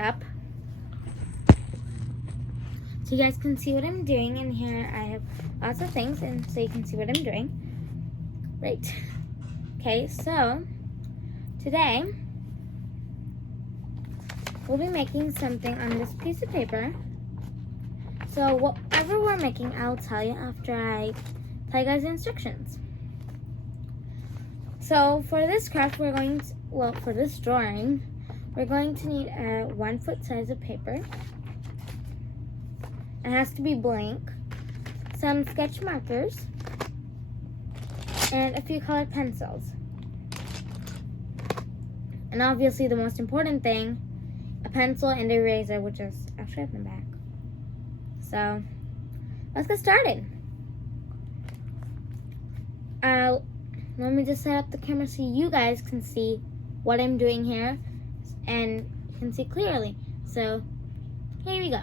up so you guys can see what I'm doing. And here I have lots of things, and so you can see what I'm doing. Right. Okay, so today we'll be making something on this piece of paper. So whatever we're making, I'll tell you after I tell you guys the instructions. So for this craft, we're going to, for this drawing, we're going to need a 1 foot size of paper. It has to be blank, some sketch markers, and a few colored pencils. And obviously the most important thing, a pencil and eraser, which is actually up in the back. So let's get started. Let me just set up the camera so you guys can see what I'm doing here and you can see clearly. So here we go.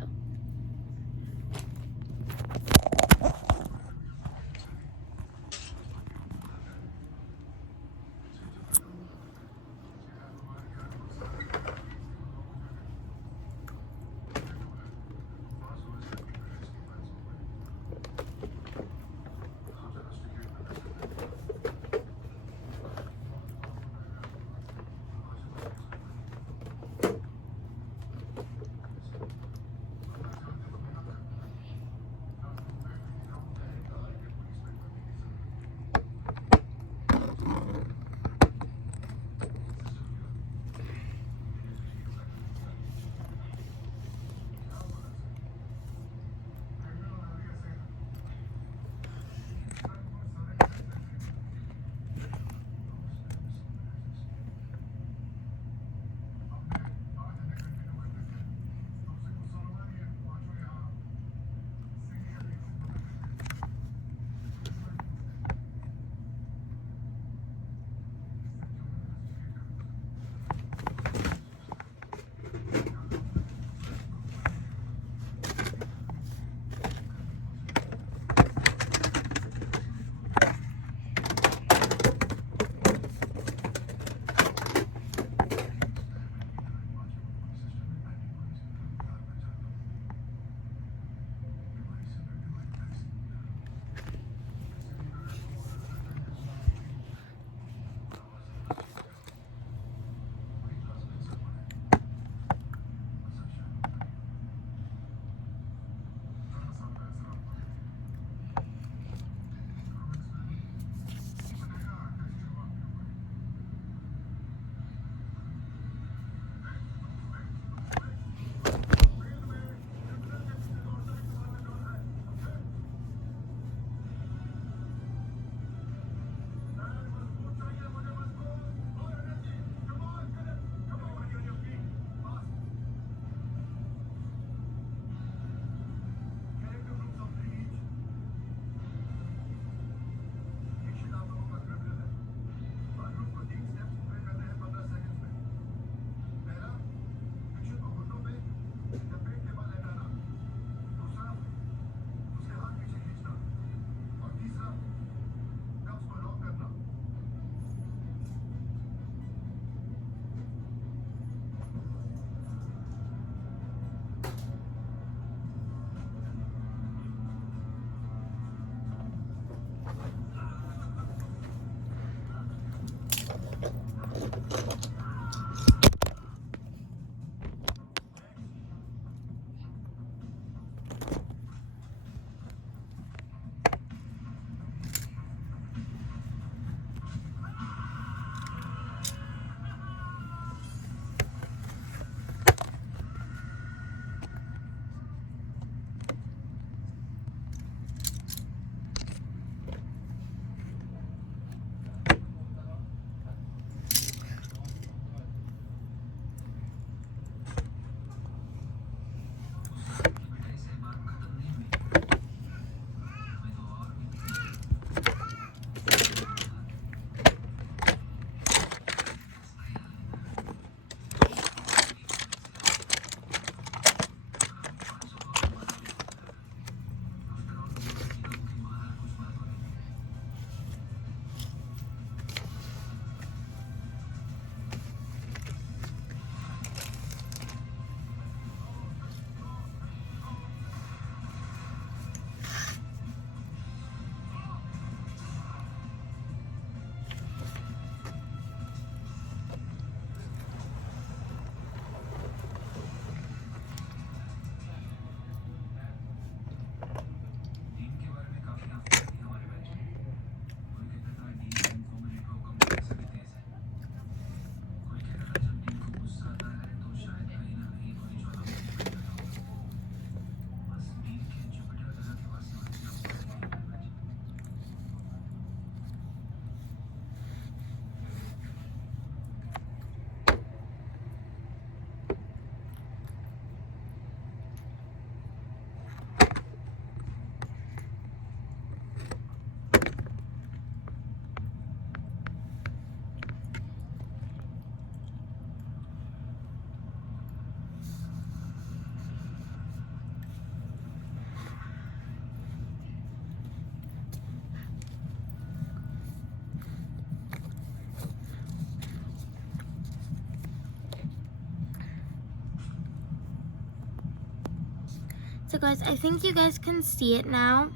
So guys, I think you guys can see it now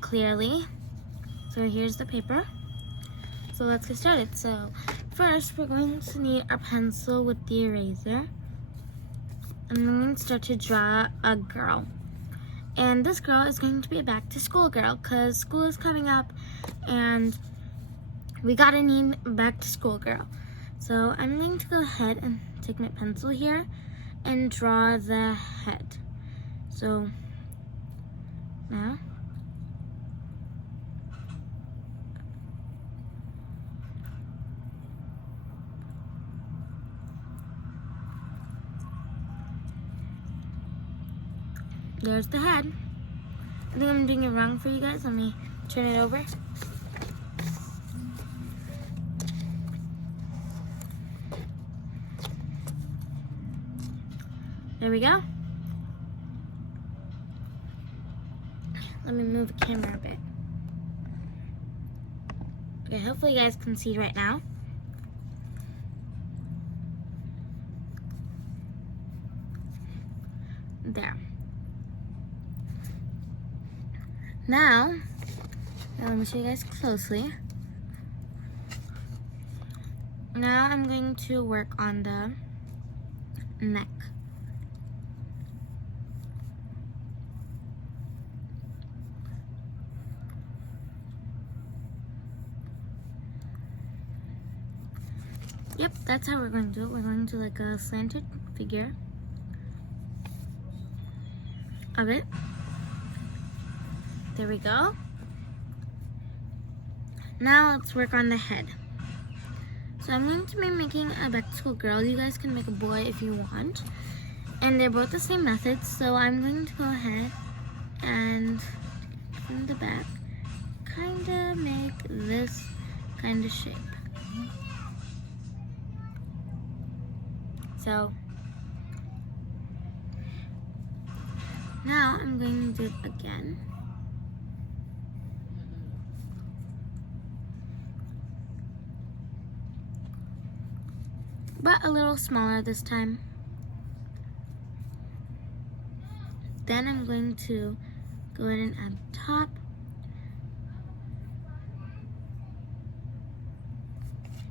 clearly. So here's the paper. So let's get started. So first we're going to need our pencil with the eraser. And then we're going to start to draw a girl. And this girl is going to be a back to school girl because school is coming up and we gotta need a back to school girl. So I'm going to go ahead and take my pencil here and draw the head. So now there's the head. I think I'm doing it wrong for you guys. Let me turn it over. There we go. Let me move the camera a bit. Okay, hopefully you guys can see right now. There. Now let me show you guys closely. Now I'm going to work on the neck. Yep, that's how we're going to do it. We're going to do like a slanted figure of it. There we go. Now let's work on the head. So I'm going to be making a back to school girl. You guys can make a boy if you want. And they're both the same method. So I'm going to go ahead and from the back kind of make this kind of shape. So now I'm going to do it again. But a little smaller this time. Then I'm going to go ahead and add the top.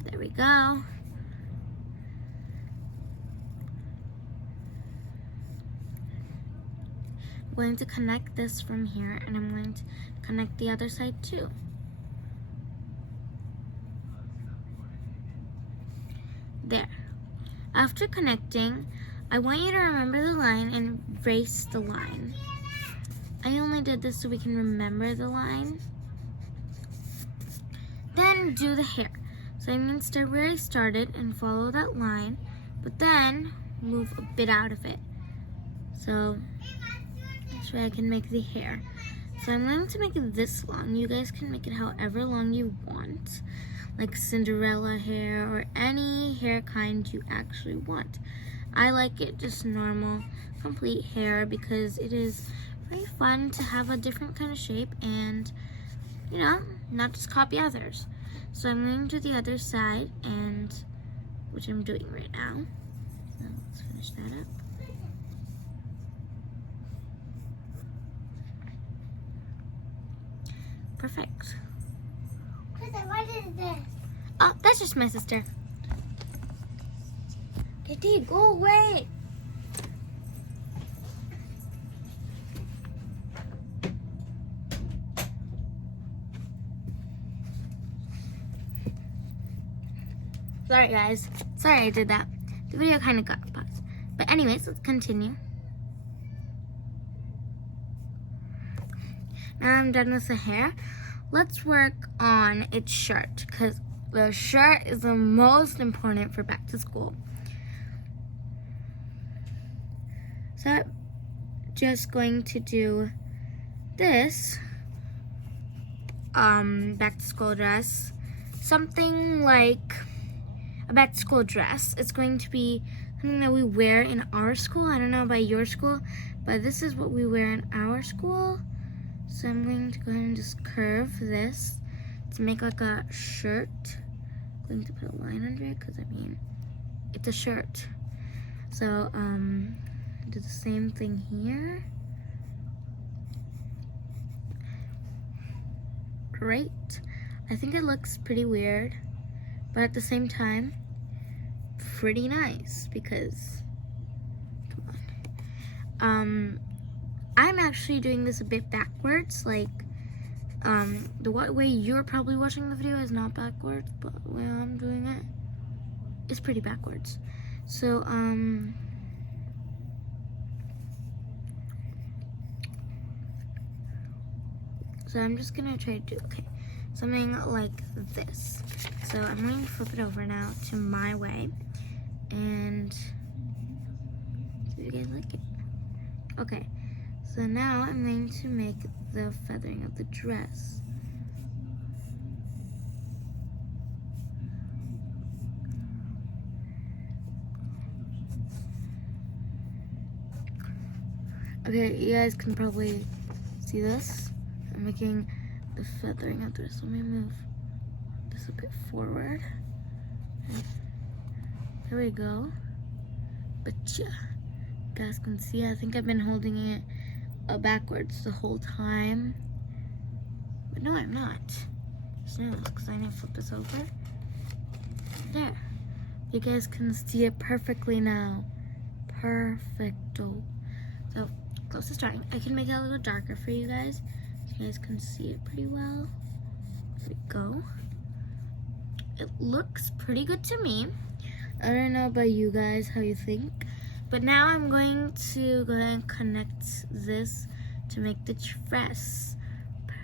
There we go. I'm going to connect this from here and I'm going to connect the other side too. There. After connecting, I want you to remember the line and erase the line. I only did this so we can remember the line. Then do the hair. So I'm going to start where I started and follow that line, but then move a bit out of it. So this way I can make the hair. So I'm going to make it this long. You guys can make it however long you want, like Cinderella hair or any hair kind you actually want. I like it just normal, complete hair because it is very fun to have a different kind of shape and, you know, not just copy others. So I'm going to the other side, and which I'm doing right now. So let's finish that up. Perfect. What is this? Oh, that's just my sister. Kitty, go away. Sorry guys, sorry I did that. The video kind of got paused. But anyways, let's continue. Now I'm done with the hair. Let's work on its shirt because the shirt is the most important for back to school. So I'm just going to do this back to school dress. Something like a back to school dress. It's going to be something that we wear in our school. I don't know about your school, but this is what we wear in our school. So I'm going to go ahead and just curve this to make like a shirt. I'm going to put a line under it because I mean, it's a shirt. So do the same thing here. Great. I think it looks pretty weird, but at the same time, pretty nice because, come on. I'm actually doing this a bit backwards, like, the way you're probably watching the video is not backwards, but the way I'm doing it is pretty backwards. So, so I'm just gonna try to do, something like this. So I'm going to flip it over now to my way, and see if you guys like it. Okay, so now I'm going to make the feathering of the dress. Okay, you guys can probably see this. I'm making the feathering of the dress. Let me move this a bit forward. Okay. There we go. But yeah, you guys can see, I think I've been holding it backwards the whole time. But no, I'm not. Just know this, because I need to flip this over. There. You guys can see it perfectly now. Perfecto. So, close to starting. I can make it a little darker for you guys. You guys can see it pretty well. There we go. It looks pretty good to me. I don't know about you guys, how you think. But now I'm going to go ahead and connect this to make the dress.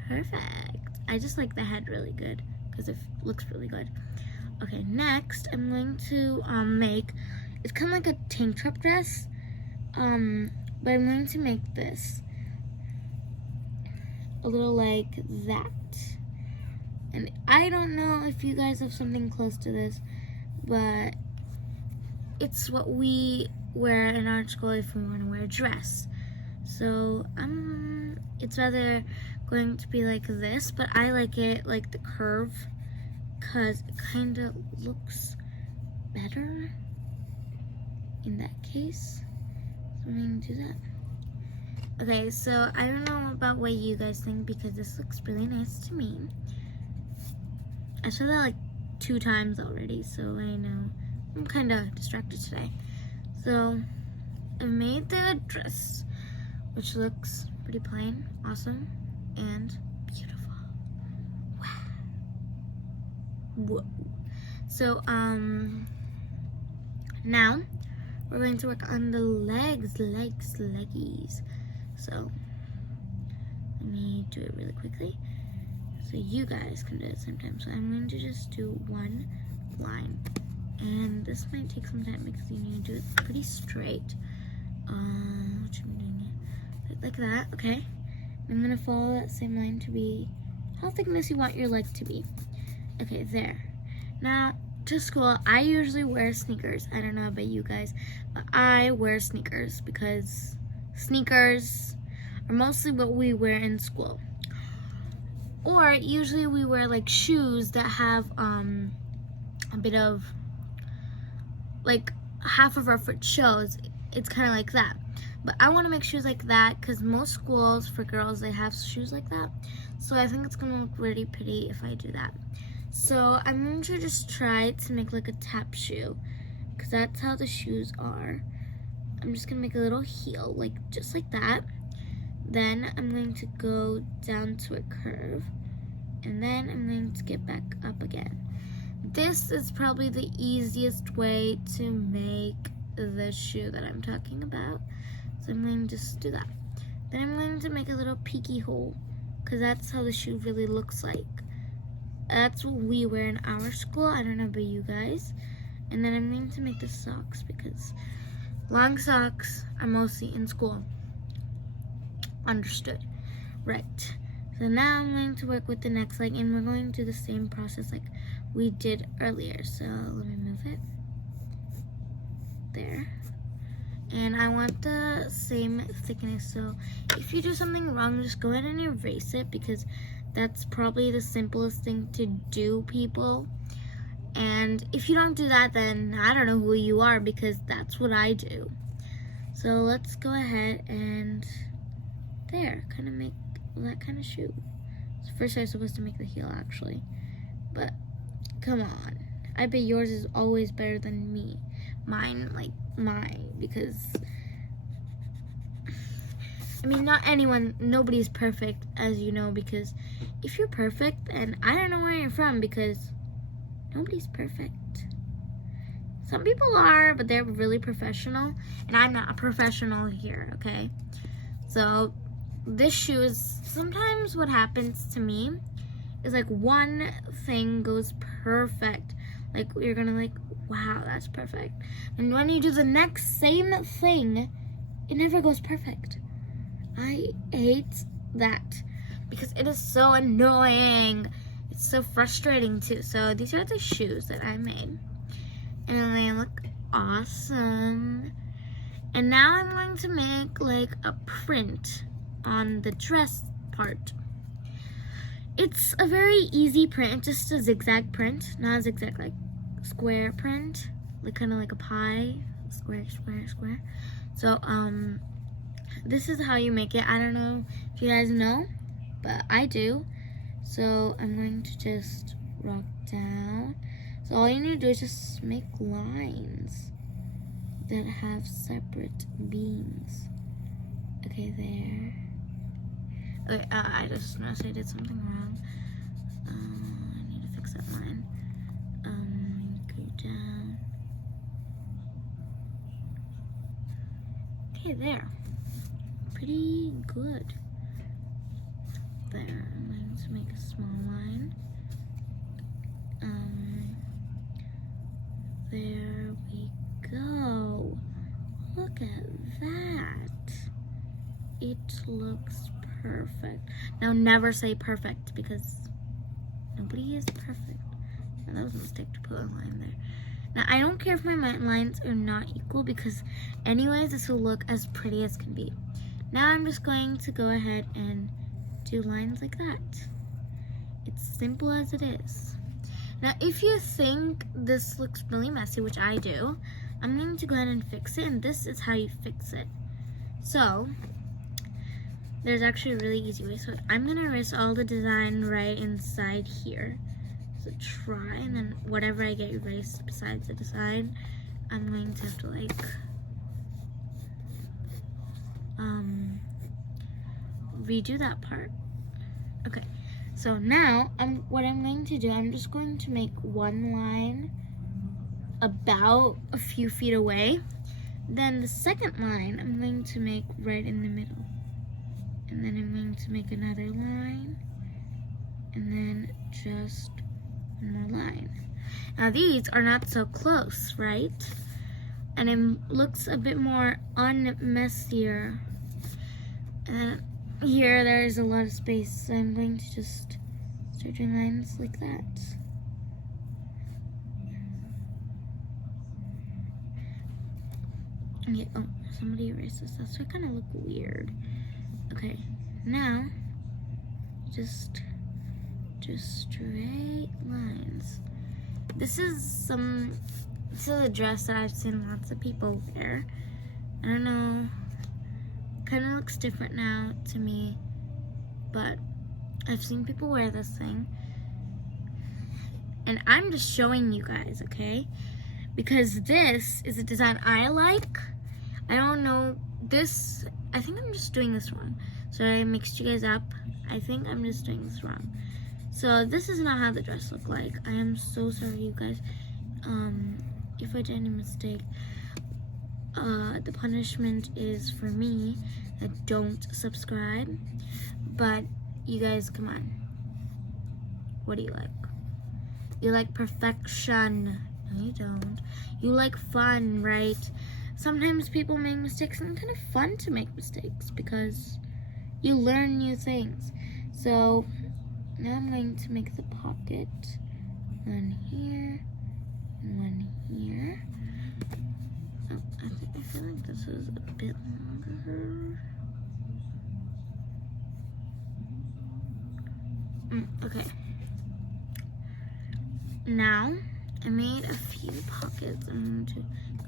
Perfect. I just like the head really good because it looks really good. Okay, next I'm going to make, it's kind of like a tank top dress. But I'm going to make this a little like that. And I don't know if you guys have something close to this, but it's what we wear in our school if we want to wear a dress. So it's rather going to be like this, but I like it like the curve because it kind of looks better in that case. So I'm going to do that. Okay, so I don't know about what you guys think because this looks really nice to me. I saw that like 2 times already, so I know I'm kind of distracted today. So I made the dress, which looks pretty plain, awesome, and beautiful. Wow. Whoa. So now we're going to work on the leggies. So let me do it really quickly so you guys can do it sometime. So I'm going to just do one line, and this might take some time because you need to do it pretty straight. Which I'm doing it like that. Okay, I'm gonna follow that same line to be how thickness you want your leg to be. Okay, there. Now to school, I usually wear sneakers. I don't know about you guys, but I wear sneakers because sneakers are mostly what we wear in school. Or usually we wear like shoes that have a bit of like half of our foot shows. It's kind of like that. But I want to make shoes like that because most schools for girls, they have shoes like that. So I think it's going to look really pretty if I do that. So I'm going to just try to make like a tap shoe because that's how the shoes are. I'm just going to make a little heel, like just like that. Then I'm going to go down to a curve, and then I'm going to get back up again. This is probably the easiest way to make the shoe that I'm talking about. So I'm going to just do that. Then I'm going to make a little peeky hole because that's how the shoe really looks like. That's what we wear in our school. I don't know about you guys. And then I'm going to make the socks because long socks are mostly in school. Understood. Right. So now I'm going to work with the next leg, and we're going to do the same process like we did earlier. So let me move it. There. And I want the same thickness. So if you do something wrong, just go ahead and erase it because that's probably the simplest thing to do, people. And if you don't do that, then I don't know who you are because that's what I do. So let's go ahead and kind of make that kind of shoe. So first I was supposed to make the heel actually, but come on. I bet yours is always better than mine, because I mean, nobody's perfect, as you know, because if you're perfect, and I don't know where you're from, because nobody's perfect. Some people are, but they're really professional, and I'm not a professional here, okay? So this shoe is, sometimes what happens to me is like one thing goes perfect. Like you're gonna like, wow, that's perfect. And when you do the next same thing, it never goes perfect. I hate that because it is so annoying. It's so frustrating too. So these are the shoes that I made. And they look awesome. And now I'm going to make like a print on the dress part. It's a very easy print, just a zigzag print, not a zigzag like square print, like kind of like a pie, square, square, square. So this is how you make it. I don't know if you guys know, but I do. So I'm going to just rock down. So all you need to do is just make lines that have separate beams. Okay, there. Okay, I just noticed I did something wrong. I need to fix that line. Go down. Okay, there. Pretty good. There, I'm going to make a small line. There we go. Look at that. It looks perfect. Now never say perfect because nobody is perfect. Now, that was a mistake to put a line there. Now I don't care if my lines are not equal because anyways this will look as pretty as can be. Now I'm just going to go ahead and do lines like that. It's simple as it is. Now if you think this looks really messy, which I do, I'm going to go ahead and fix it, and this is how you fix it. So there's actually a really easy way. So I'm gonna erase all the design right inside here. So try, and then whatever I get erased besides the design, I'm going to have to like redo that part. Okay, so now what I'm going to do, I'm just going to make one line about a few feet away. Then the second line I'm going to make right in the middle. And then I'm going to make another line. And then just one more line. Now these are not so close, right? And it looks a bit more unmessier. And here there's a lot of space, so I'm going to just start doing lines like that. Okay, oh, somebody erased this. That's why I kind of look weird. Okay, now just straight lines. This is a dress that I've seen lots of people wear. I don't know, kind of looks different now to me, but I've seen people wear this thing, and I'm just showing you guys, okay? Because this is a design I like. I don't know this. I think I'm just doing this wrong. So I mixed you guys up. I think I'm just doing this wrong. So this is not how the dress looked like. I am so sorry, you guys. If I did any mistake, the punishment is for me that don't subscribe. But you guys, come on. What do you like? You like perfection. No, you don't. You like fun, right? Sometimes people make mistakes, and it's kind of fun to make mistakes because you learn new things. So now I'm going to make the pocket. One here and one here. Oh, I feel like this is a bit longer. Okay. Now I made a few pockets. I'm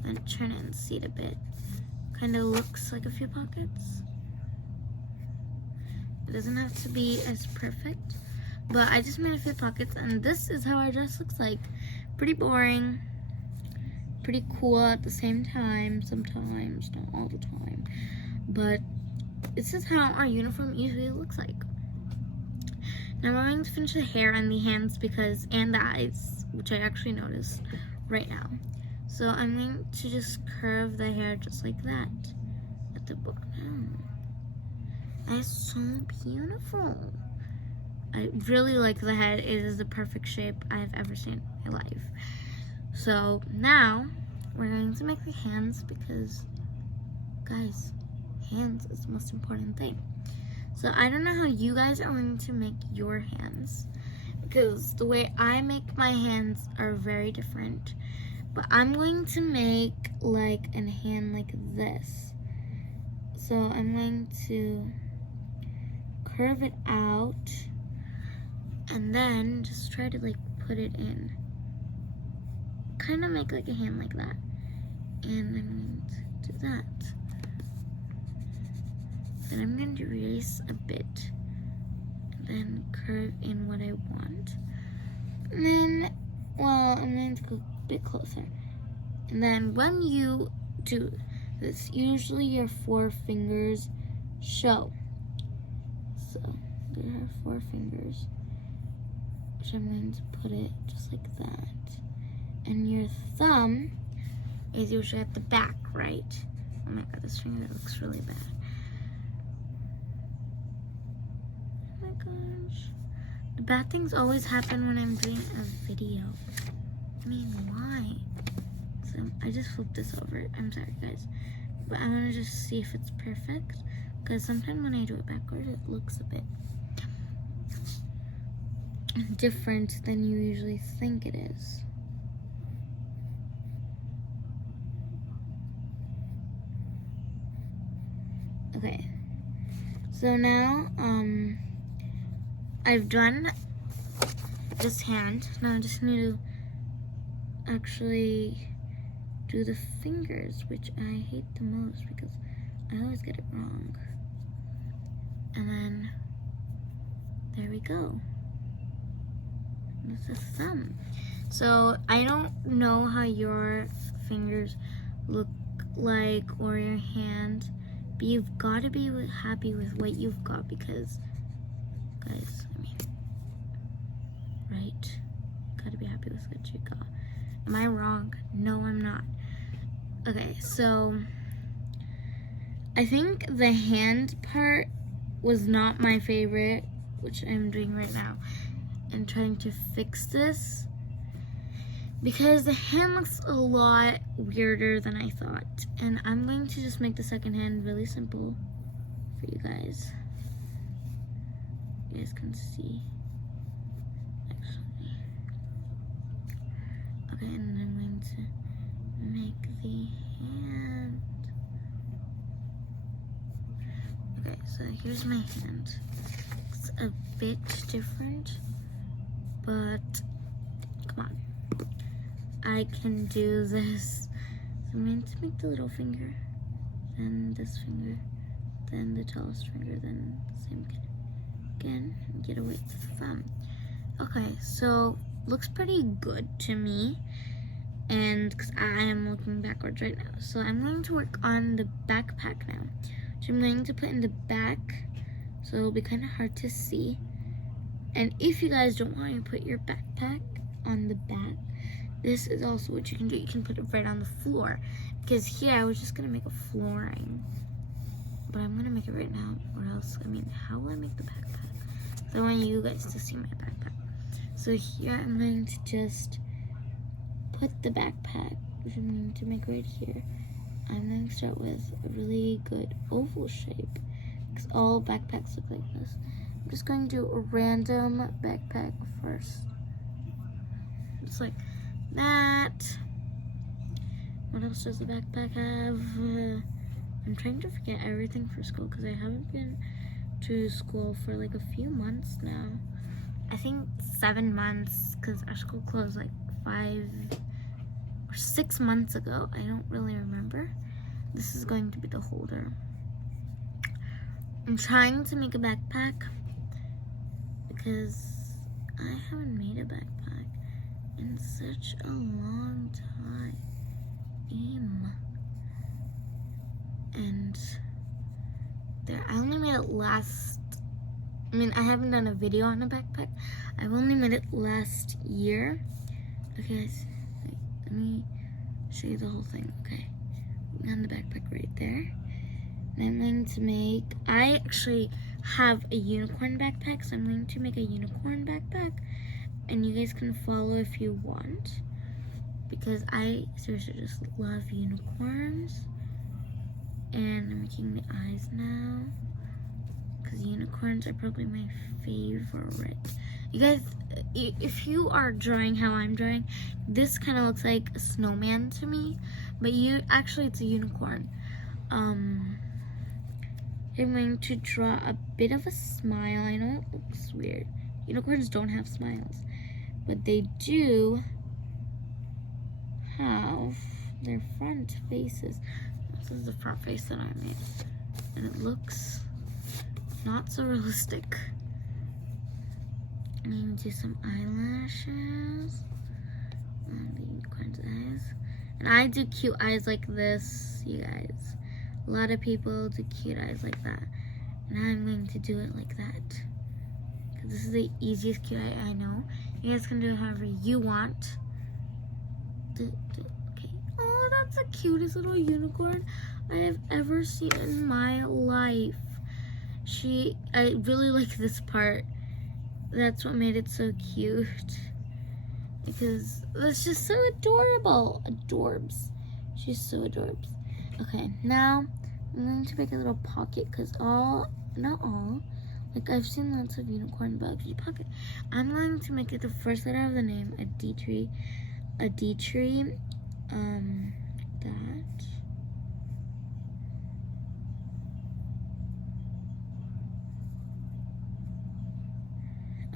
going to turn it and see it a bit kind of looks like a few pockets. It doesn't have to be as perfect, but I just made a few pockets, and this is how our dress looks like. Pretty boring, pretty cool at the same time, sometimes, not all the time, but this is how our uniform usually looks like. Now I'm going to finish the hair and the hands and the eyes, which I actually noticed right now. So I'm going to just curve the hair just like that at the bottom. That's so beautiful. I really like the head. It is the perfect shape I've ever seen in my life. So now we're going to make the hands because, guys, hands is the most important thing. So I don't know how you guys are going to make your hands, because the way I make my hands are very different. But I'm going to make like a hand like this. So I'm going to curve it out and then just try to like put it in. Kind of make like a hand like that. And I'm going to do that. Then I'm going to erase a bit. And then curve in what I want. And then, well, I'm going to go a bit closer. And then when you do this, usually your 4 fingers show. So there are 4 fingers, which I'm going to put it just like that. And your thumb is usually at the back, right? Oh my god, this finger looks really bad. Oh my gosh. The bad things always happen when I'm doing a video. I mean, why? So I just flipped this over. I'm sorry, guys. But I want to just see if it's perfect. Because sometimes when I do it backwards, it looks a bit different than you usually think it is. Okay. So now, I've done this hand. Now I just need to actually do the fingers, which I hate the most because I always get it wrong. And then there we go. This is thumb. So I don't know how your fingers look like or your hand, but you've got to be happy with what you've got because, guys, I mean, right? Got to be happy with what you got. Am I wrong? No, I'm not. Okay, so I think the hand part was not my favorite, which I'm doing right now, and trying to fix this because the hand looks a lot weirder than I thought. And I'm going to just make the second hand really simple for you guys. You guys can see. Actually. Okay, and I'm going to make the hand. Okay, so here's my hand. It's a bit different, but come on. I can do this. So I'm going to make the little finger, then this finger, then the tallest finger, then the same again, and get away to the thumb. Okay, so looks pretty good to me, and because I am looking backwards right now. So I'm going to work on the backpack now, which I'm going to put in the back, so it'll be kind of hard to see. And if you guys don't want to put your backpack on the back, this is also what you can do. You can put it right on the floor, because here I was just gonna make a flooring, but I'm gonna make it right now, or else, I mean, how will I make the backpack? I want you guys to see my backpack. So here I'm going to just put the backpack, which I'm going to make right here. I'm going to start with a really good oval shape, because all backpacks look like this. I'm just going to do a random backpack first. Just like that. What else does the backpack have? I'm trying to forget everything for school because I haven't been to school for like a few months now. I think 7 months because our school closed like 5 or 6 months ago. I don't really remember. this is going to be the holder. I'm trying to make a backpack because I haven't made a backpack in such a long time. And I only made it last, I haven't done a video on a backpack. I've only made it last year. Okay guys, wait, let me show you the whole thing. Okay, on the backpack right there. And I'm going to make, I actually have a unicorn backpack, so I'm going to make a unicorn backpack. And you guys can follow if you want, because I seriously just love unicorns. And I'm making the eyes now, because unicorns are probably my favorite. You guys, if you are drawing how I'm drawing, this kind of looks like a snowman to me, but actually it's a unicorn. I'm going to draw a bit of a smile. I know it looks weird. Unicorns don't have smiles, but they do have their front faces. This is the front face that I made, and it looks not so realistic. I'm going to do some eyelashes on the unicorn's eyes. And I do cute eyes like this, you guys. A lot of people do cute eyes like that. And I'm going to do it like that, because this is the easiest cute eye I know. You guys can do it however you want. Okay. Oh, that's the cutest little unicorn I have ever seen in my life. I really like this part. That's what made it so cute, because it's just so adorable. Adorbs. She's so adorbs. Okay, now I'm going to make a little pocket, because not all, like I've seen lots of unicorn bugs with pocket. I'm going to make it the first letter of the name, a D tree, that.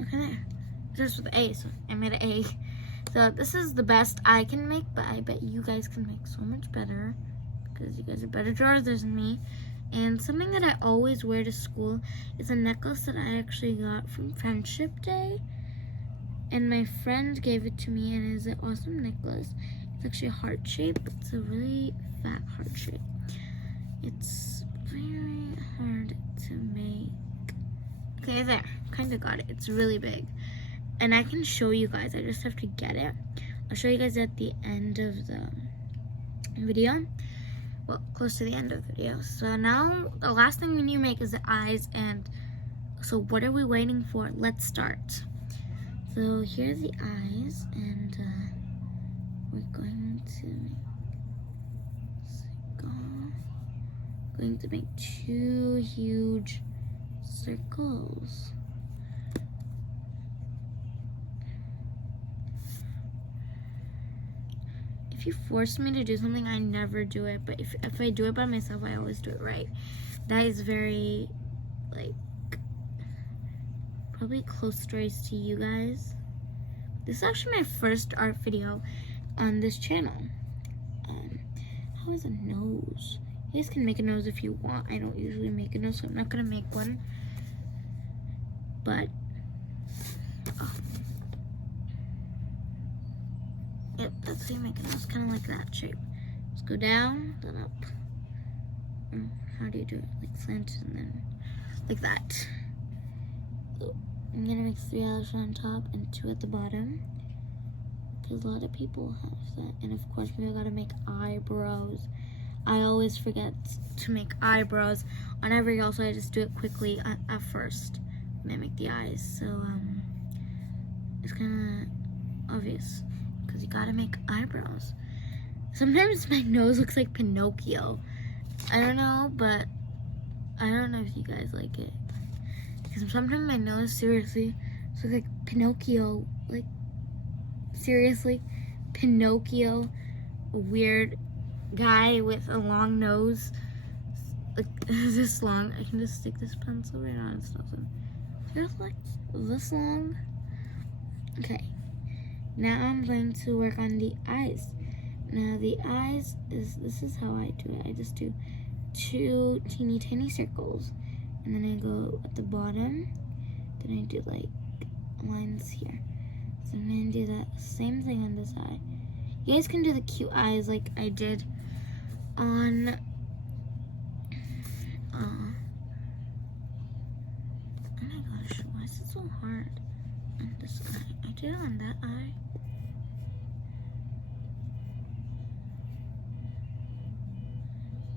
Okay, there. This with A, so I made an A. So this is the best I can make, but I bet you guys can make so much better, because you guys are better drawers than me. And something that I always wear to school is a necklace that I actually got from Friendship Day. And my friend gave it to me, and it is an awesome necklace. It's actually a heart shape. It's a really fat heart shape. It's very hard to make. Okay, there. Kind of got it. It's really big. And I can show you guys. I just have to get it. I'll show you guys at the end of the video. Well, close to the end of the video. So now, the last thing we need to make is the eyes. And so what are we waiting for? Let's start. So here's the eyes. And we're going to make 2 huge circles. If you force me to do something, I never do it, but if I do it by myself, I always do it right. That is very, like, probably close stories to you guys. This is actually my first art video on this channel. How is a nose? You guys can make a nose if you want. I don't usually make a nose, so I'm not gonna make one. But yep, that's how you make a nose, kind of like that shape. Just go down, then up. How do you do it? Like slant and then like that. So I'm gonna make 3 eyelashes on top and 2 at the bottom, because a lot of people have that. And of course, we gotta make eyebrows. I always forget to make eyebrows on every girl, so I just do it quickly at first when I make the eyes. So it's kind of obvious, because you gotta make eyebrows. Sometimes my nose looks like Pinocchio. I don't know, but I don't know if you guys like it, because sometimes my nose seriously looks like Pinocchio. Like, seriously, Pinocchio, a weird guy with a long nose, like this long. I can just stick this pencil right on. It's nothing. Just like this long. Okay, now I'm going to work on the eyes. Now the eyes this is how I do it. I just do 2 teeny tiny circles, and then I go at the bottom. Then I do like lines here. So I'm gonna do that same thing on this eye. You guys can do the cute eyes like I did on oh my gosh, why is it so hard on this eye? I did it on that eye.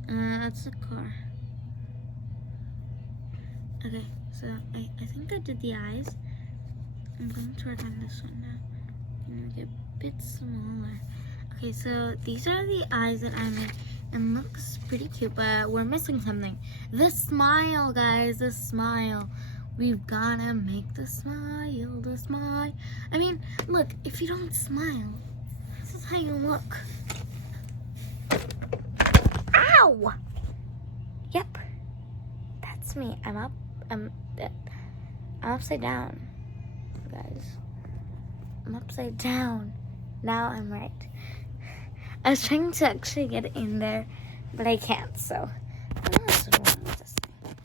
That's a car. Okay, so I think I did the eyes. I'm going to work on this one now. I'm gonna get a bit smaller. Okay, so these are the eyes that I made, and looks pretty cute, but we're missing something. The smile, guys, the smile. We've gotta make the smile, the smile. I mean, look, if you don't smile, this is how you look. Ow! Yep, that's me. I'm upside down, guys. I'm upside down. Now I'm right. I was trying to actually get in there, but I can't, so I don't know what's wrong with this thing.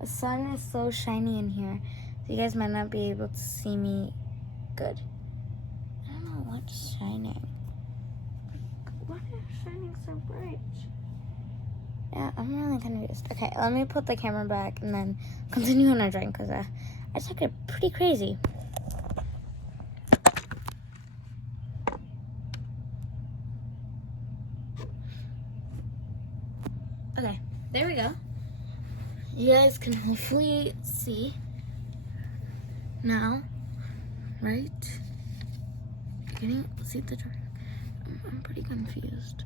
The sun is so shiny in here, so you guys might not be able to see me good. I don't know what's shining. Why is shining so bright? Yeah, I'm really confused. Okay, let me put the camera back and then continue on our drawing, because I took it pretty crazy. Okay, there we go. You guys can hopefully see now, right? Can you see the drawing? I'm pretty confused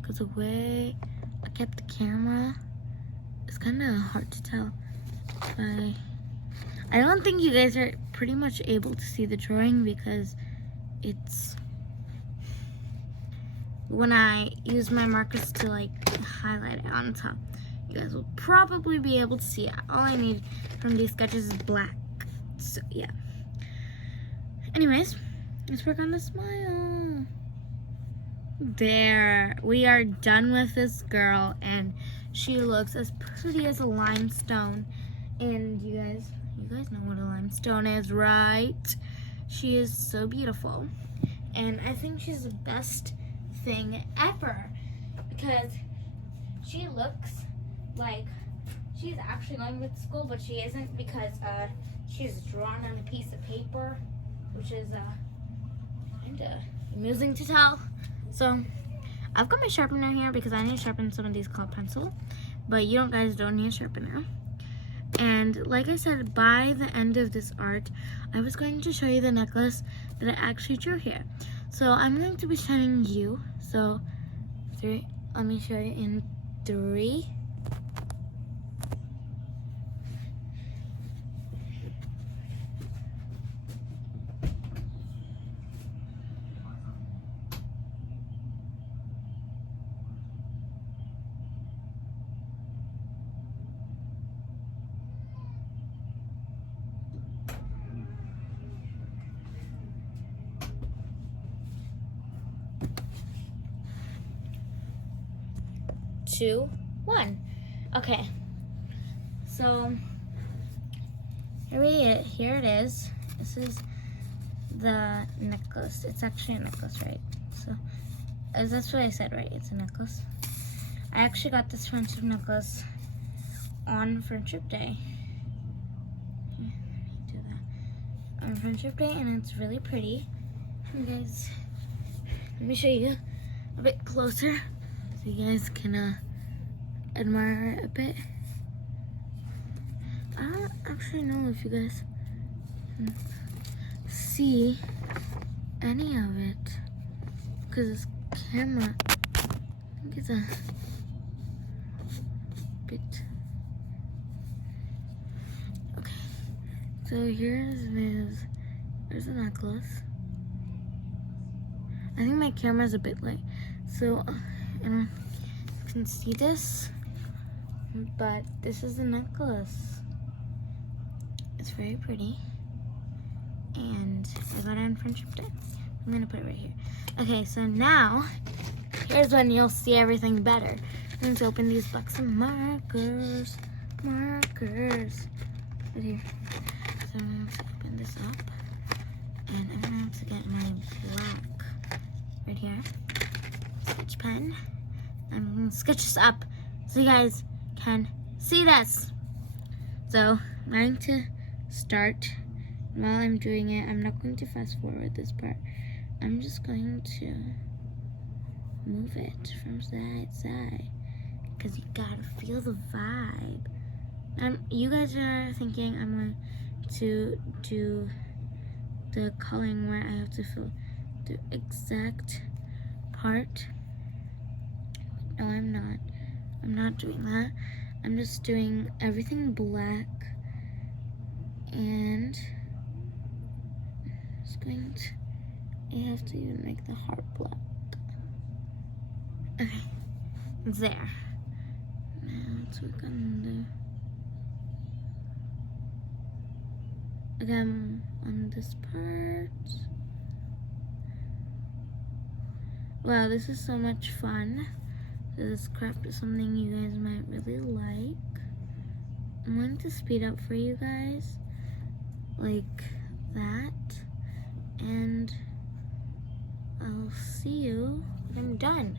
because the way I kept the camera, it's kind of hard to tell. I don't think you guys are pretty much able to see the drawing because it's when I use my markers to like highlight it on top. You guys will probably be able to see it. All I need from these sketches is black. So yeah. Anyways, let's work on the smile. There, we are done with this girl, and she looks as pretty as a limestone. And you guys know what a limestone is, right? She is so beautiful, and I think she's the best thing ever because she looks like she's actually going to school, but she isn't because she's drawn on a piece of paper, which is kind of amusing to tell. So I've got my sharpener here because I need to sharpen some of these colored pencil, but you guys don't need a sharpener. And like I said, by the end of this art, I was going to show you the necklace that I actually drew here. So I'm going to be showing you. So let me show you in 3. Two, 1. Okay, so here it is. This is the necklace. It's actually a necklace, right? So that's what I said, right? It's a necklace. I actually got this friendship necklace on Friendship Day. Here, let me do that. On Friendship Day, and it's really pretty. You guys, let me show you a bit closer so you guys can admire it a bit. I don't actually know if you guys can see any of it because this camera, I think it's a bit. Okay, so there's a necklace. I think my camera's a bit light, so you can see this. But this is the necklace. It's very pretty. And I got it on Friendship Day. I'm going to put it right here. Okay, so now, here's when you'll see everything better. I'm going to open these box of markers. Markers. Right here. So I'm going to open this up. And I'm going to get my black right here. Sketch pen. I'm going to sketch this up so you guys can see this. So I'm going to start. While I'm doing it, I'm not going to fast forward this part. I'm just going to move it from side to side because you gotta feel the vibe. You guys are thinking I'm going to do the coloring where I have to fill the exact part. No, I'm not. I'm not doing that. I'm just doing everything black and just going to, I have to even make the heart black. Okay, it's there. Now let's work on again on this part. Wow, this is so much fun. This craft is something you guys might really like. I'm going to speed up for you guys like that, and I'll see you when I'm done.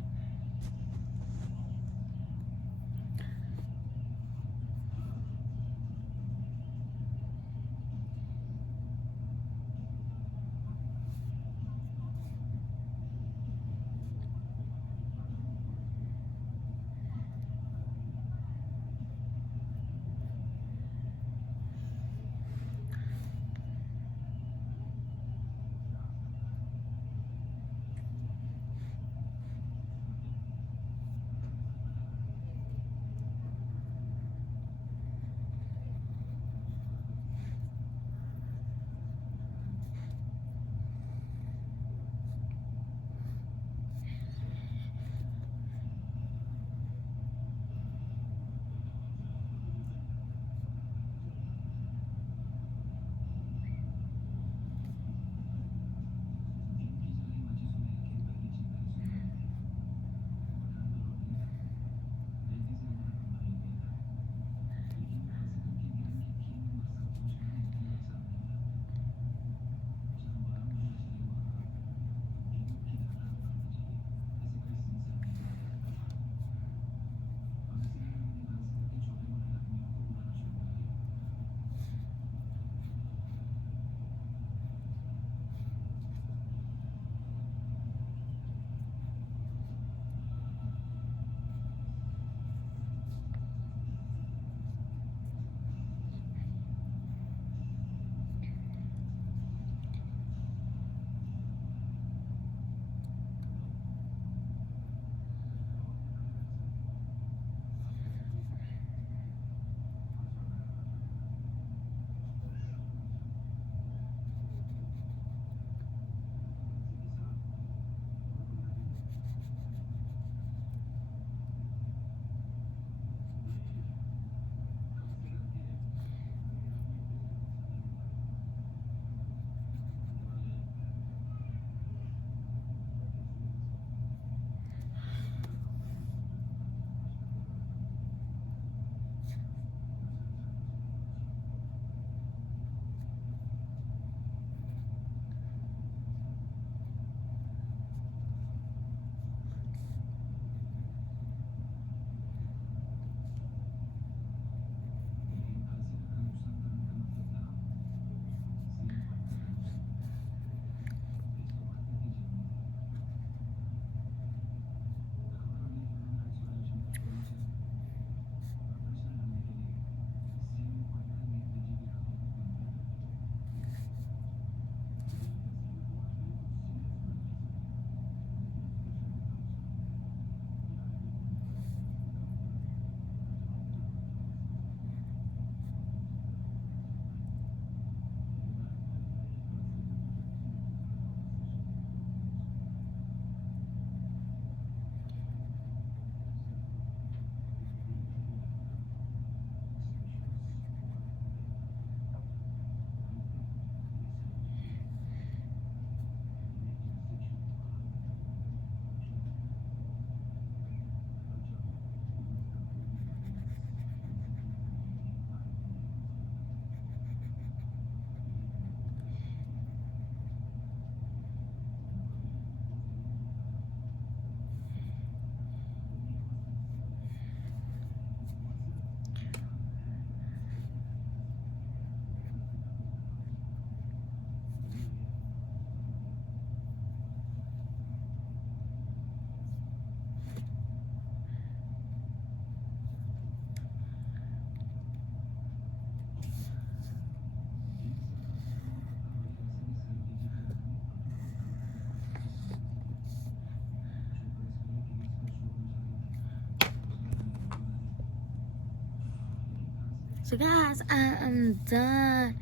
So guys, I am done.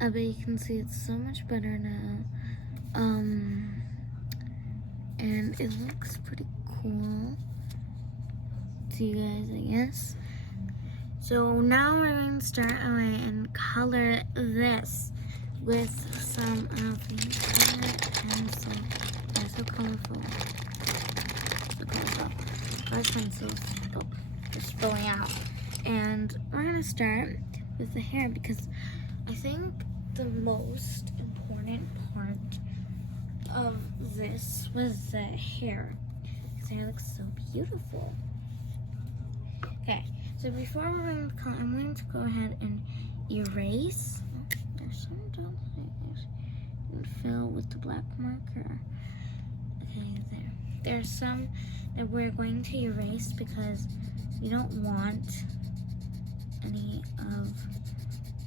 I bet you can see it's so much better now. And it looks pretty cool to you guys, I guess. So now we're going to start away and color this with some of the colored pencil. They're so colorful. So colorful. Colored pencils. Oh, they're spilling out. And we're going to start with the hair because I think the most important part of this was the hair. Because the hair looks so beautiful. Okay, so before we're going to color, I'm going to go ahead and erase. Oh, there's some dots and fill with the black marker. Okay, there. There's some that we're going to erase because we don't want any of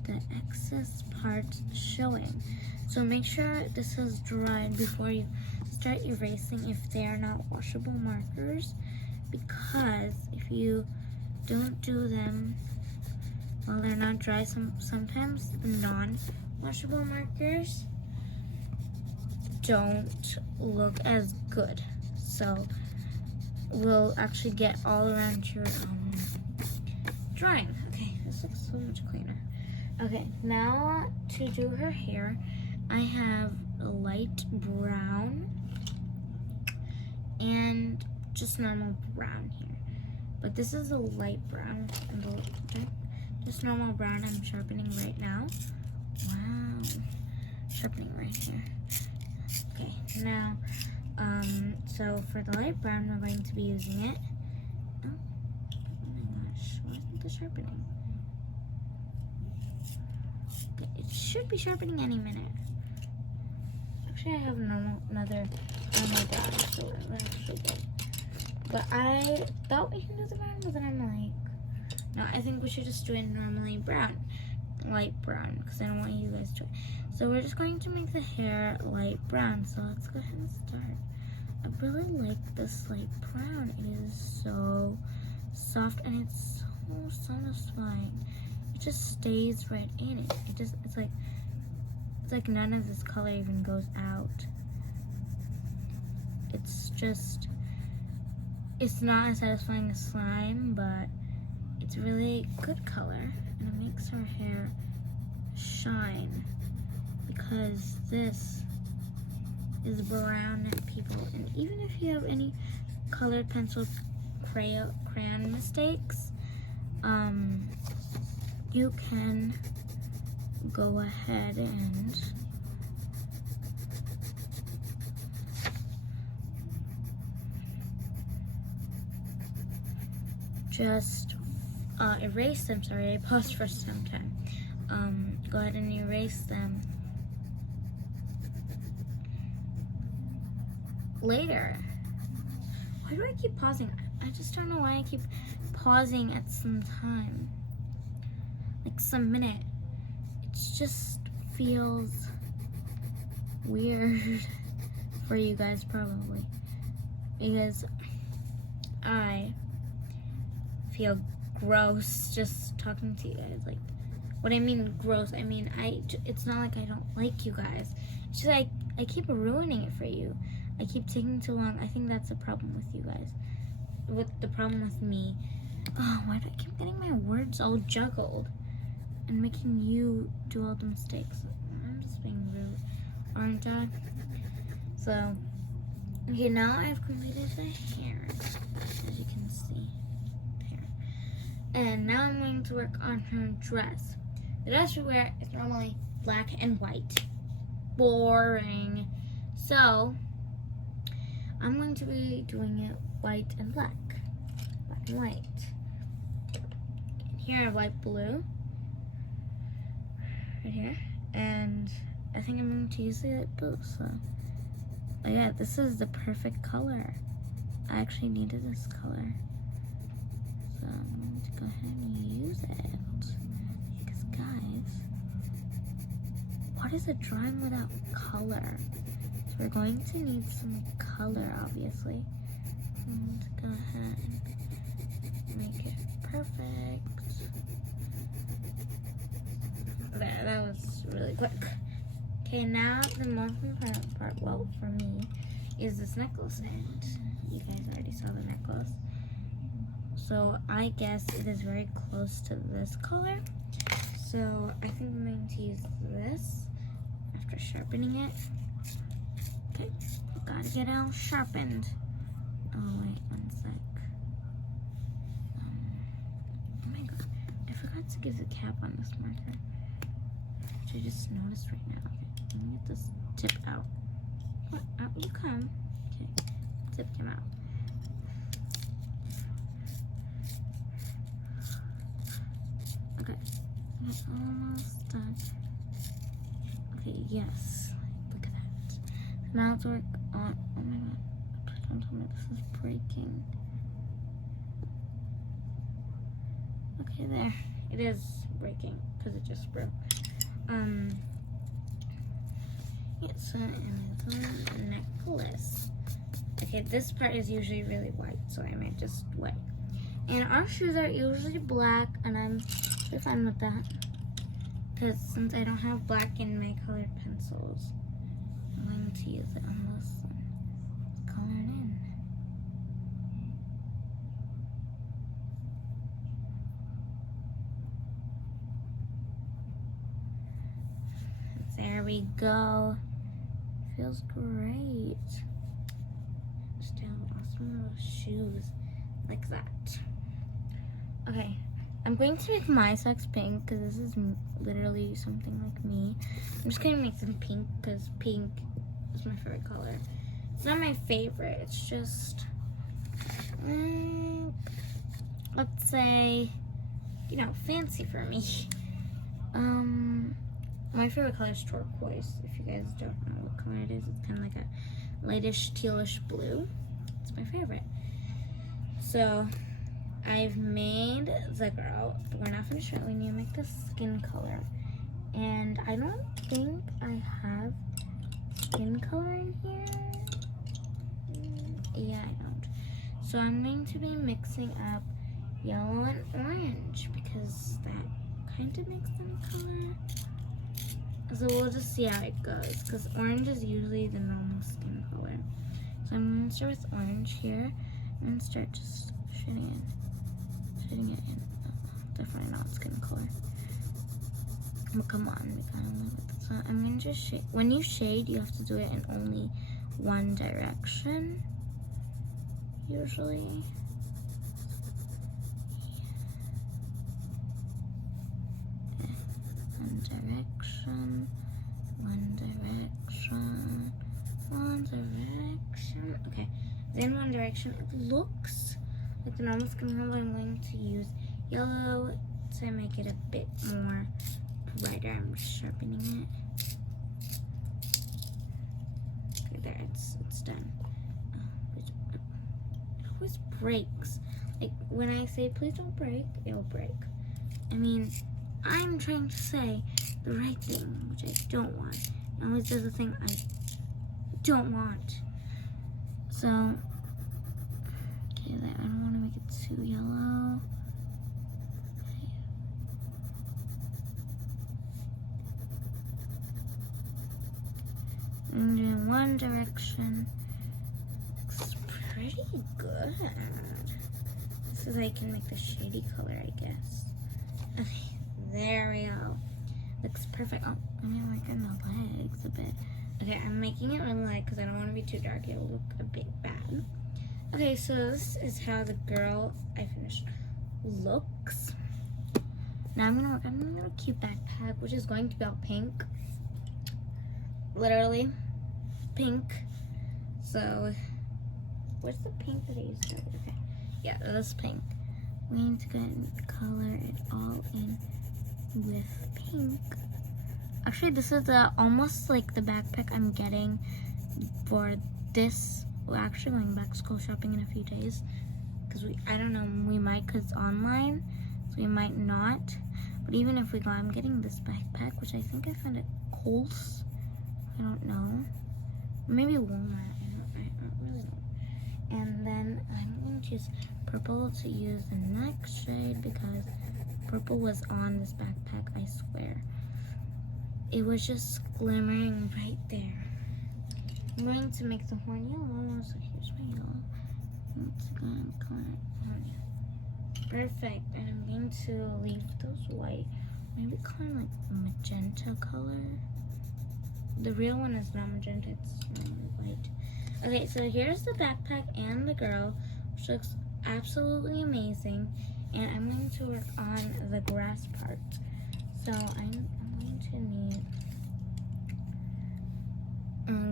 the excess parts showing. So make sure this is dried before you start erasing if they are not washable markers, because if you don't do them while they're not dry, sometimes the non-washable markers don't look as good. So we'll actually get all around your drawing. Okay, this looks so much cleaner. Okay, now to do her hair, I have a light brown and just normal brown here. But this is a light brown and just normal brown I'm sharpening right now. Wow, sharpening right here. Okay, now, so for the light brown, we're going to be using it. Oh my gosh, why isn't the sharpening? Okay, it should be sharpening any minute. Actually, I have another normal brown, so we're actually good. But I thought we can do the brown, but then I'm like, no, I think we should just do it normally brown, light brown, because I don't want you guys to. So we're just going to make the hair light brown. So let's go ahead and start. I really like this light brown. It is so soft and it's so satisfying. It just stays right in it. It's like none of this color even goes out. It's not as satisfying as slime, but it's really good color, and it makes her hair shine because this is brown, people. And even if you have any colored pencil crayon mistakes, you can go ahead and just erase them. Sorry, I paused for some time. Go ahead and erase them later. Why do I keep pausing? I just don't know why I keep pausing at some time, like some minute. It just feels weird for you guys probably, because I feel gross just talking to you guys. Like, what I mean gross, I mean it's not like I don't like you guys. It's just I keep ruining it for you. I keep taking too long. I think that's the problem with you guys. With the problem with me. Oh, why do I keep getting my words all juggled and making you do all the mistakes? I'm just being rude, aren't I? So, okay, now I've completed the hair, as you can see. And now I'm going to work on her dress. The dress she wears is normally black and white. Boring. So, I'm going to be doing it white and black. Black and white. And here I have light blue. Right here. And I think I'm going to use the light blue. So, oh yeah, this is the perfect color. I actually needed this color. So I'm going to go ahead and use it. Because guys, what is a drawing without color? So we're going to need some color, obviously. I'm going to go ahead and make it perfect. this really quick. Okay, now the most important part, well, for me, is this necklace. And you guys already saw the necklace. So I guess it is very close to this color. So I think I'm going to use this after sharpening it. Okay, gotta get it all sharpened. Oh wait, one sec. Oh my god, I forgot to give the cap on this marker. Which I just noticed right now. Okay, let me get this tip out. What? Out you come. Okay, tip came out. Okay, it's almost done. Okay, yes. Look at that. Now it's work on. Oh my god. Please don't tell me this is breaking. Okay, there. It is breaking because it just broke. It's a necklace. Okay, this part is usually really white, so I might just wet. And our shoes are usually black, and I'm fine with that. Because since I don't have black in my colored pencils, I'm going to use it on this one. It's colored in. There we go. Feels great. Just have awesome little shoes like that. Okay, I'm going to make my socks pink because this is literally something like me. I'm just going to make them pink because pink is my favorite color. It's not my favorite, it's just, let's say, you know, fancy for me. My favorite color is turquoise. If you guys don't know what color it is, it's kind of like a lightish tealish blue. It's my favorite. So I've made the girl, but we're not finished yet. We need to make the skin color. And I don't think I have skin color in here. Yeah, I don't. So I'm going to be mixing up yellow and orange because that kind of makes them color. So we'll just see how it goes because orange is usually the normal skin color. So I'm going to start with orange here and start just shading it in. Definitely not skin color. Well, come on, we gotta live with this one. I'm gonna just shade. When you shade, you have to do it in only one direction, usually. Okay. One direction, one direction, one direction. Okay, then one direction. It looks like the normal skin color. I'm going to use yellow to make it a bit more brighter. I'm sharpening it. Okay, there, it's done. It always breaks. Like when I say please don't break, it'll break. I mean, I'm trying to say the right thing, which I don't want. It always does the thing I don't want. So, okay, there. I don't want to make it too yellow. I'm doing one direction. Looks pretty good. This is how you can make the shady color, I guess. Okay, there we go. Looks perfect. Oh, I mean, like in the legs a bit. Okay, I'm making it really light because I don't want to be too dark. It'll look a bit bad. Okay, so this is how the girl I finished looks. Now I'm gonna work on a little cute backpack, which is going to be all pink. Literally pink. So where's the pink that I used earlier? Okay, yeah, this pink. We need to go and color it all in with pink. Actually, this is almost like the backpack I'm getting for this. We're actually going back to school shopping in a few days because I don't know, we might because it's online, so we might not. But even if we go, I'm getting this backpack, which I think I found at Kohl's. I don't know. Maybe Walmart. I don't really know. And then I'm going to use purple to use the next shade because purple was on this backpack, I swear. it was just glimmering right there. I'm going to make the horn yellow, so here's my yellow. It's going to color horn. Perfect, and I'm going to leave those white. Maybe color like magenta color. The real one is not magenta, it's white. Okay, so here's the backpack and the girl, which looks absolutely amazing. And I'm going to work on the grass part. So I'm going to need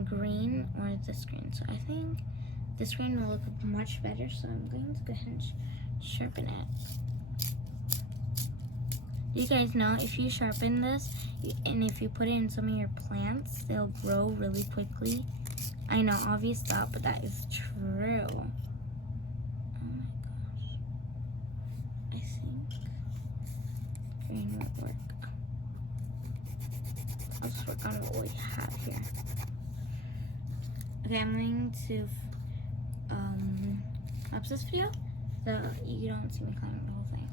green or this green. So I think this green will look much better. So I'm going to go ahead and sharpen it. You guys know if you sharpen this and if you put it in some of your plants, they'll grow really quickly. I know, obvious thought, but that is true. Green won't work. I'll just work on what we have here. Okay, I'm going to lapse this video so you don't see me climbing the whole thing.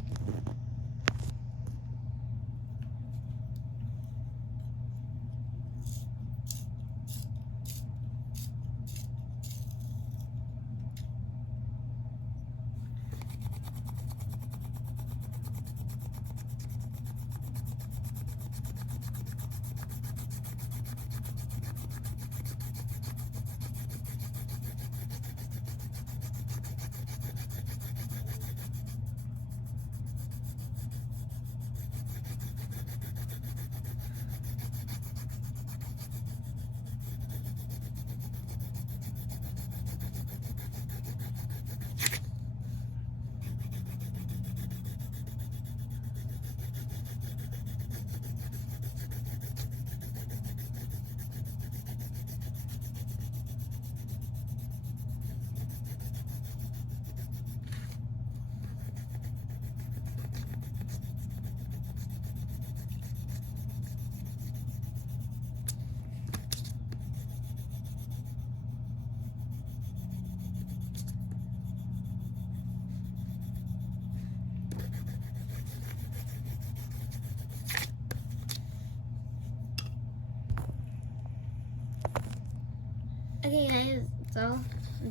Okay guys, it's all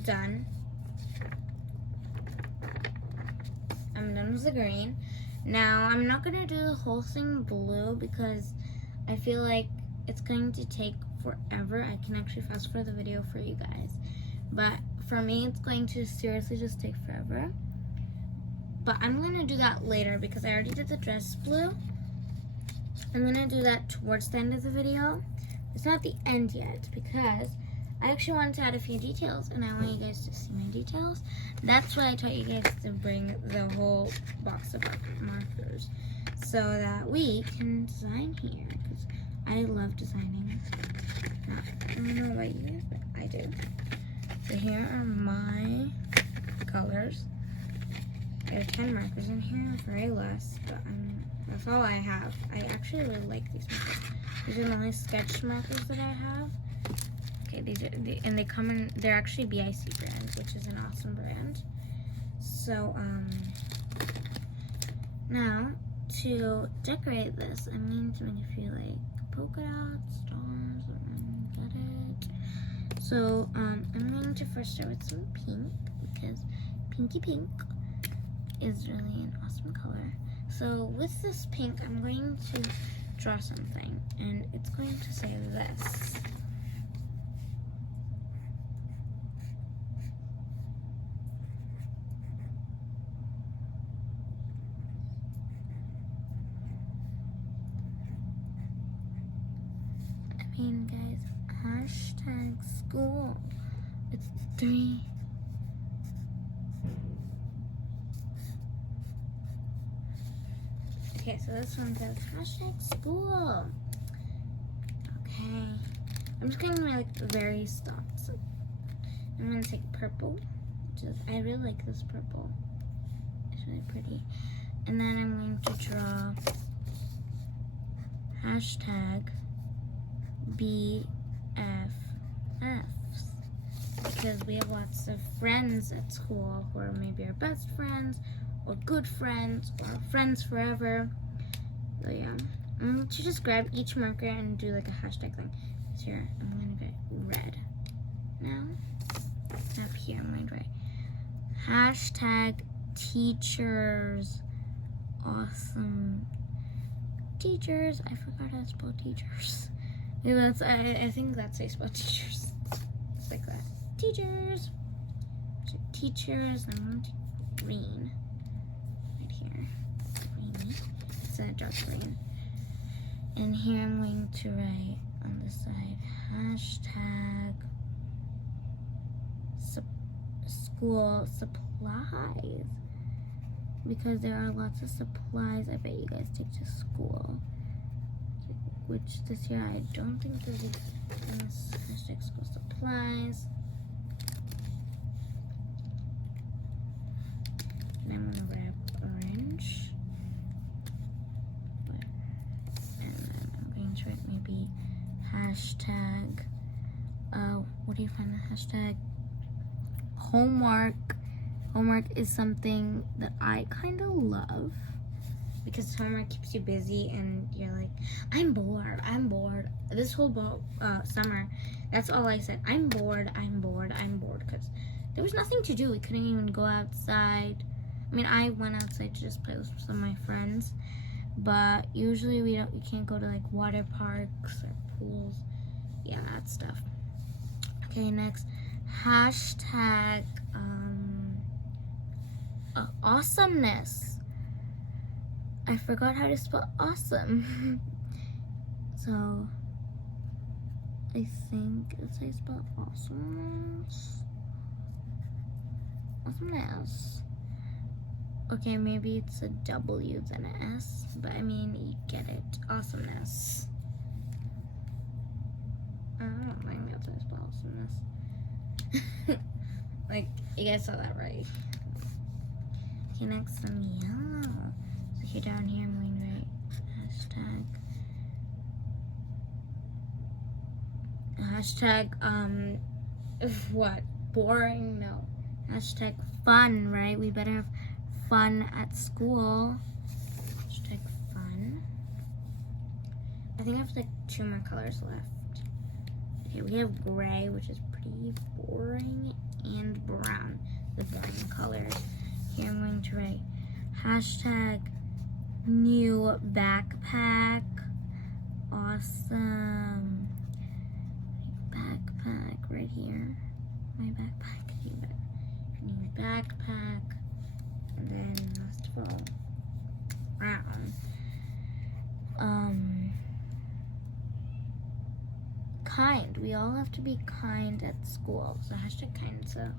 done. I'm done with the green. Now, I'm not going to do the whole thing blue because I feel like it's going to take forever. I can actually fast forward the video for you guys. But for me, it's going to seriously just take forever. But I'm going to do that later because I already did the dress blue. I'm going to do that towards the end of the video. It's not the end yet because I actually wanted to add a few details and I want you guys to see my details. That's why I taught you guys to bring the whole box of markers so that we can design here because I love designing. I don't know about you guys, but I do. So here are my colors. There are 10 markers in here, very less, but that's all I have. I actually really like these markers. These are the only sketch markers that I have. Okay, and they come in, they're actually BIC brand, which is an awesome brand. So, now, to decorate this, I'm going to make a few, like, polka dots, stars, get it? So, I'm going to first start with some pink, because pinky pink is really an awesome color. So, with this pink, I'm going to draw something, and it's going to say this. Guys, hashtag school. It's 3. Okay, so this one says hashtag school. Okay, I'm just going to like very stop. So I'm going to take purple. I really like this purple. It's really pretty. And then I'm going to draw hashtag BFFs because we have lots of friends at school who are maybe our best friends or good friends or friends forever. So yeah, I'm going to just grab each marker and do like a hashtag thing. So here, I'm going to get red. Now, up here, I'm going to write hashtag teachers. Awesome. Teachers. I forgot how to spell teachers. Yeah, that's, I think that's how you spell teachers. It's like that. Teachers. So teachers. I'm going to green. Right here. Greeny. It's a dark green. And here I'm going to write on the side hashtag school supplies. Because there are lots of supplies I bet you guys take to school. Which this year I don't think there's a hashtag school supplies. And I'm gonna grab orange. And then I'm going to write maybe hashtag, what do you find the hashtag? Homework. Homework is something that I kind of love because homework keeps you busy and you're like, I'm bored. This whole summer, that's all I said. I'm bored because there was nothing to do. We couldn't even go outside. I mean, I went outside to just play with some of my friends, but usually we can't go to like water parks or pools. Yeah, that stuff. Okay, next, hashtag, awesomeness. I forgot how to spell awesome. So, I think it's how you spell awesomeness. Awesomeness. Okay, maybe it's a W than an S, but I mean, you get it. Awesomeness. I don't think that's how you spell awesomeness. Like, you guys saw that right. Okay, next some yellow. So here down here, I'm going to write hashtag, what? Boring? No. Hashtag fun, right? We better have fun at school. Hashtag fun. I think I have like 2 more colors left. Okay, we have gray, which is pretty boring, and brown, the boring colors. Here I'm going to write hashtag new backpack. Awesome. Backpack right here. My backpack. New backpack. And then last of all, brown. Kind. We all have to be kind at school. So hashtag kind. So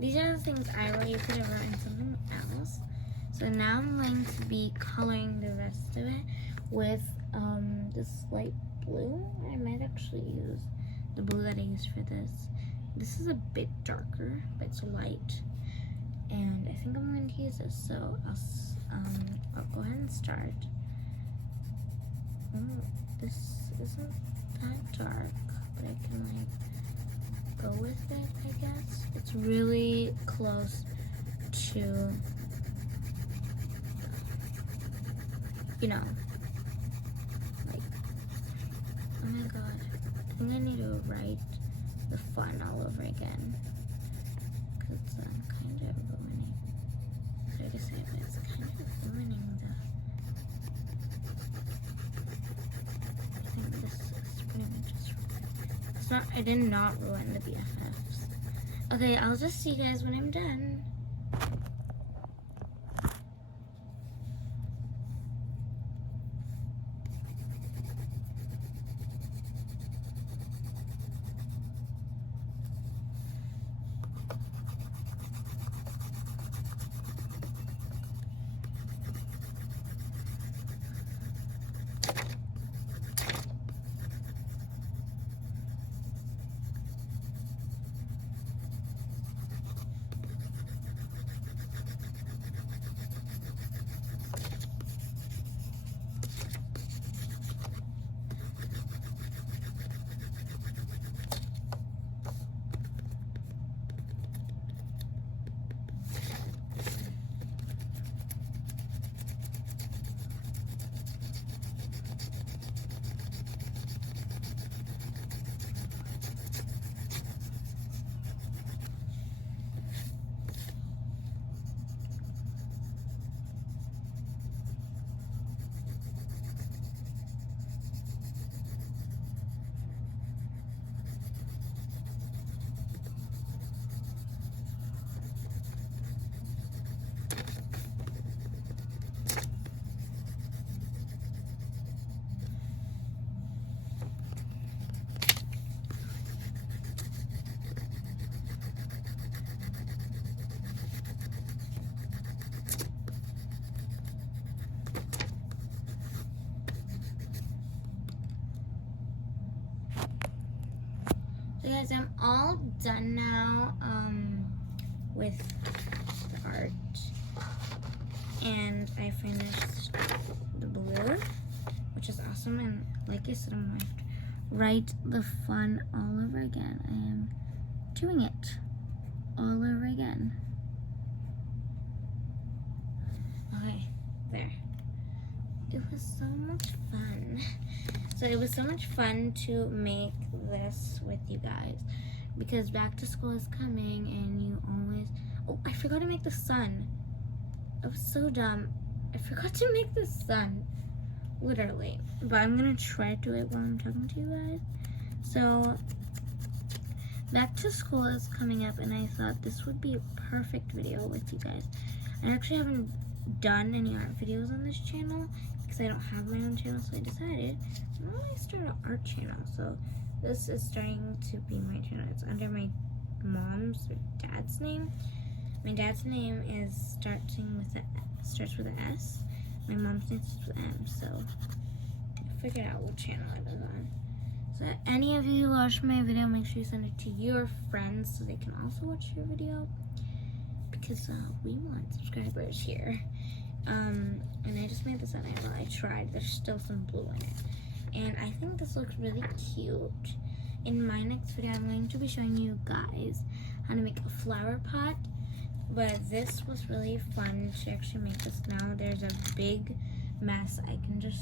these are the things I wrote. You could have written something else. So now I'm going to be coloring the rest of it with this light blue. I might actually use the blue that I used for this. This is a bit darker, but it's light. And I think I'm going to use this. So I'll go ahead and start. Oh, this isn't that dark, but I can like go with it, I guess. It's really close to, you know, like, oh my god, I think I need to write the fun all over again, because it's kind of ruining, sorry to say, but it's kind of ruining I think this is pretty much just, it's not, I did not ruin the BFFs. Okay, I'll just see you guys when I'm done. guys, I'm all done now with the art. And I finished the blue, which is awesome. And like I said, I'm going to write the fun all over again. I am doing it all over again. Okay, there. It was so much fun. So it was so much fun to make this with you guys because back to school is coming and you always... Oh, I forgot to make the sun. I was so dumb. I forgot to make the sun. Literally. But I'm going to try to do it while I'm talking to you guys. So, back to school is coming up and I thought this would be a perfect video with you guys. I actually haven't done any art videos on this channel because I don't have my own channel, so I decided I'm going to start an art channel. So this is starting to be my channel. It's under my mom's or dad's name. My dad's name is starts with an S. My mom's name starts with M. So I figured out what channel I was on. So any of you who watch my video, make sure you send it to your friends so they can also watch your video. Because we want subscribers here. And I just made this and I tried. There's still some blue in it. And I think this looks really cute. In my next video, I'm going to be showing you guys how to make a flower pot. But this was really fun to actually make this now. There's a big mess. I can just